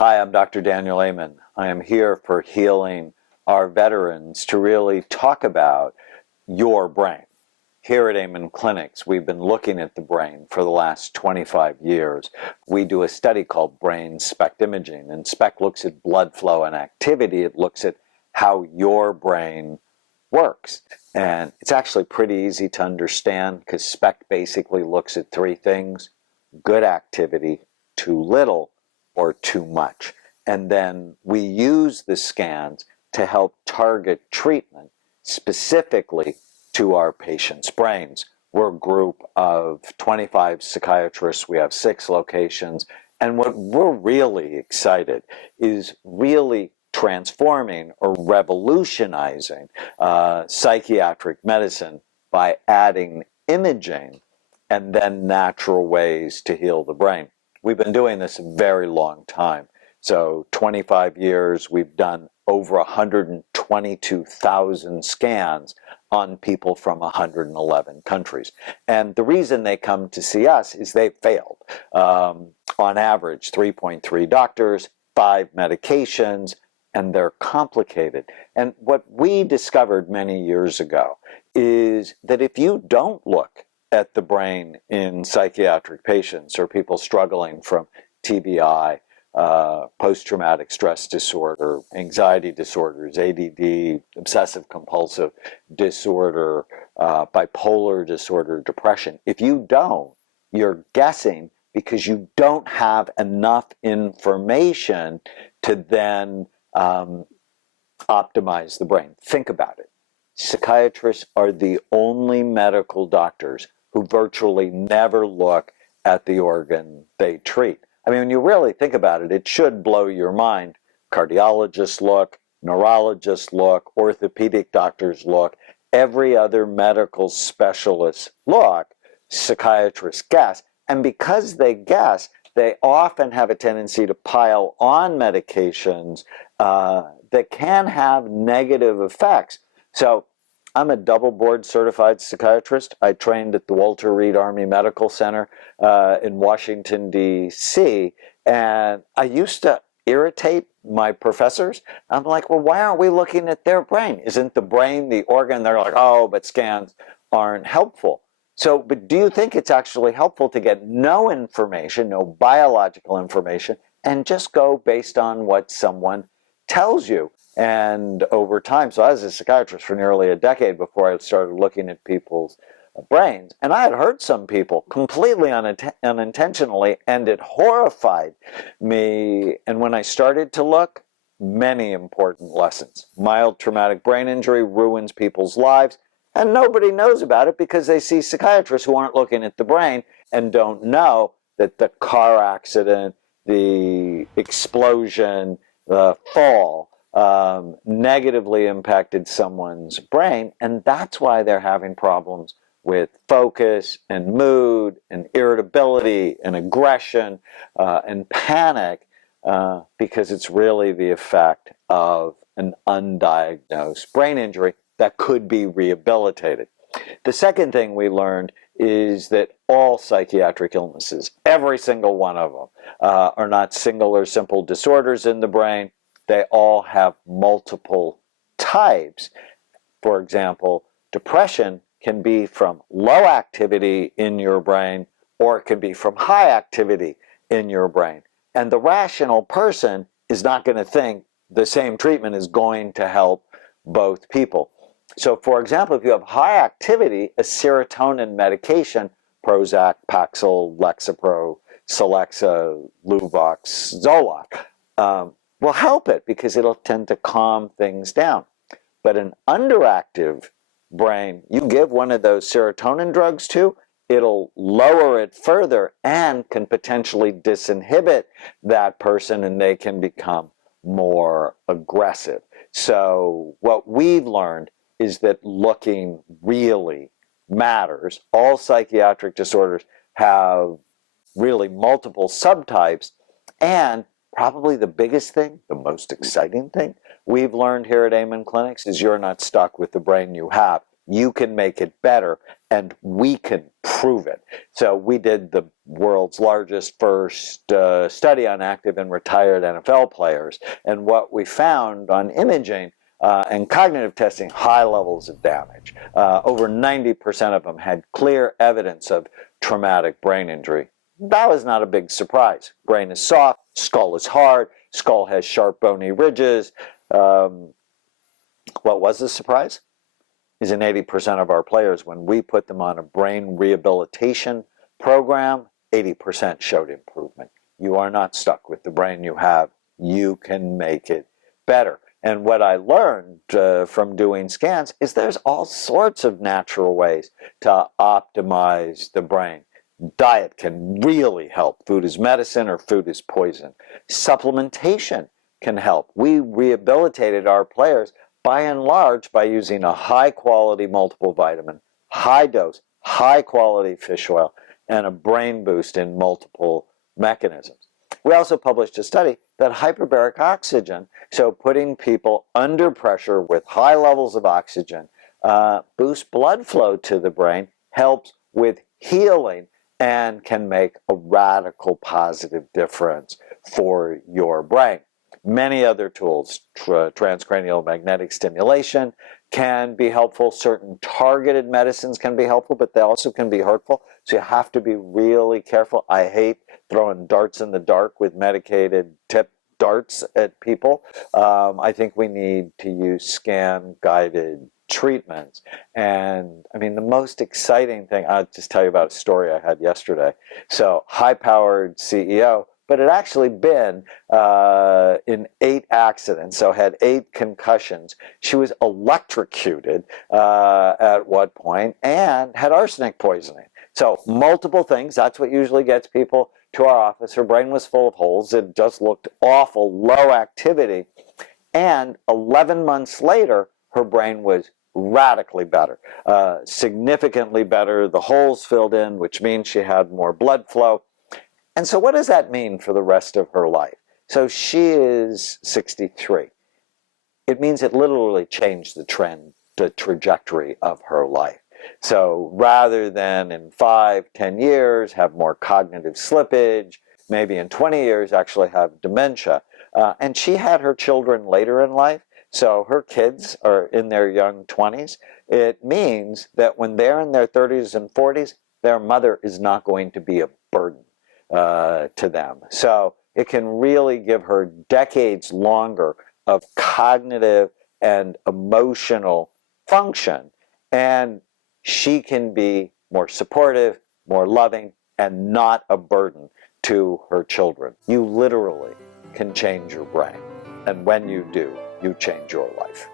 Hi, I'm Dr. Daniel Amen. I am here for healing our veterans to really talk about your brain. Here at Amen Clinics, we've been looking at the brain for the last 25 years. We do a study called brain SPECT imaging, and SPECT looks at blood flow and activity. It looks at how your brain works. And it's actually pretty easy to understand because SPECT basically looks at three things: good activity, too little, or too much. And then we use the scans to help target treatment specifically to our patients' brains. We're a group of 25 psychiatrists. We have 6 locations. And what we're really excited is really transforming or revolutionizing psychiatric medicine by adding imaging and then natural ways to heal the brain. We've been doing this a very long time. So 25 years, we've done over 122,000 scans on people from 111 countries. And the reason they come to see us is they've failed. On average, 3.3 doctors, 5 medications, and they're complicated. And what we discovered many years ago is that if you don't look at the brain in psychiatric patients or people struggling from TBI, post-traumatic stress disorder, anxiety disorders, ADD, obsessive compulsive disorder, bipolar disorder, depression. If you don't, you're guessing because you don't have enough information to then optimize the brain. Think about it. Psychiatrists are the only medical doctors who virtually never look at the organ they treat. I mean, when you really think about it, it should blow your mind. Cardiologists look, neurologists look, orthopedic doctors look, every other medical specialist look, psychiatrists guess. And because they guess, they often have a tendency to pile on medications that can have negative effects. So I'm a double board certified psychiatrist. I trained at the Walter Reed Army Medical Center in Washington, D.C., and I used to irritate my professors. I'm like, well, why aren't we looking at their brain? Isn't the brain the organ? They're like, oh, but scans aren't helpful. So, but do you think it's actually helpful to get no information, no biological information, and just go based on what someone tells you? And over time, so I was a psychiatrist for nearly a decade before I started looking at people's brains. And I had hurt some people completely unintentionally, and it horrified me. And when I started to look, many important lessons. Mild traumatic brain injury ruins people's lives, and nobody knows about it because they see psychiatrists who aren't looking at the brain and don't know that the car accident, the explosion, the fall, negatively impacted someone's brain, and that's why they're having problems with focus and mood and irritability and aggression and panic because it's really the effect of an undiagnosed brain injury that could be rehabilitated. The second thing we learned is that all psychiatric illnesses, every single one of them, are not single or simple disorders in the brain. They all have multiple types. For example, depression can be from low activity in your brain, or it can be from high activity in your brain. And the rational person is not going to think the same treatment is going to help both people. So, for example, if you have high activity, a serotonin medication, Prozac, Paxil, Lexapro, Celexa, Luvox, Zoloft, will help it because it'll tend to calm things down. But an underactive brain, you give one of those serotonin drugs to, it'll lower it further and can potentially disinhibit that person, and they can become more aggressive. So what we've learned is that looking really matters. All psychiatric disorders have really multiple subtypes, and probably the biggest thing, the most exciting thing we've learned here at Amen Clinics is you're not stuck with the brain you have. you can make it better, and we can prove it. So we did the world's largest first study on active and retired NFL players, and what we found on imaging and cognitive testing, high levels of damage. Over 90% of them had clear evidence of traumatic brain injury. That was not a big surprise. Brain is soft, skull is hard, skull has sharp bony ridges. What was the surprise? Is in 80% of our players, when we put them on a brain rehabilitation program, 80% showed improvement. You are not stuck with the brain you have. You can make it better. And what I learned from doing scans is there's all sorts of natural ways to optimize the brain. Diet can really help. Food is medicine or food is poison. Supplementation can help. We rehabilitated our players by and large by using a high-quality multiple vitamin, high dose, high-quality fish oil, and a brain boost in multiple mechanisms. We also published a study that hyperbaric oxygen, so putting people under pressure with high levels of oxygen, boosts blood flow to the brain, helps with healing, and can make a radical positive difference for your brain. Many other tools, transcranial magnetic stimulation can be helpful. Certain targeted medicines can be helpful, but they also can be hurtful. So you have to be really careful. I hate throwing darts in the dark with medicated tip darts at people. I think we need to use scan-guided treatments. And I mean, the most exciting thing, I'll just tell you about a story I had yesterday. So high-powered CEO, but had actually been in 8 accidents, so had 8 concussions. She was electrocuted at one point and had arsenic poisoning. So multiple things, that's what usually gets people to our office. Her brain was full of holes. It just looked awful, low activity. And 11 months later, her brain was radically better, significantly better. The holes filled in, which means she had more blood flow. And so what does that mean for the rest of her life? So she is 63. It means it literally changed the trajectory of her life. So rather than in 5, 10 years have more cognitive slippage, maybe in 20 years actually have dementia. And she had her children later in life, so her kids are in their young 20s. It means that when they're in their 30s and 40s, their mother is not going to be a burden to them. So it can really give her decades longer of cognitive and emotional function, and she can be more supportive, more loving, and not a burden to her children. You literally can change your brain, and when you do, you change your life.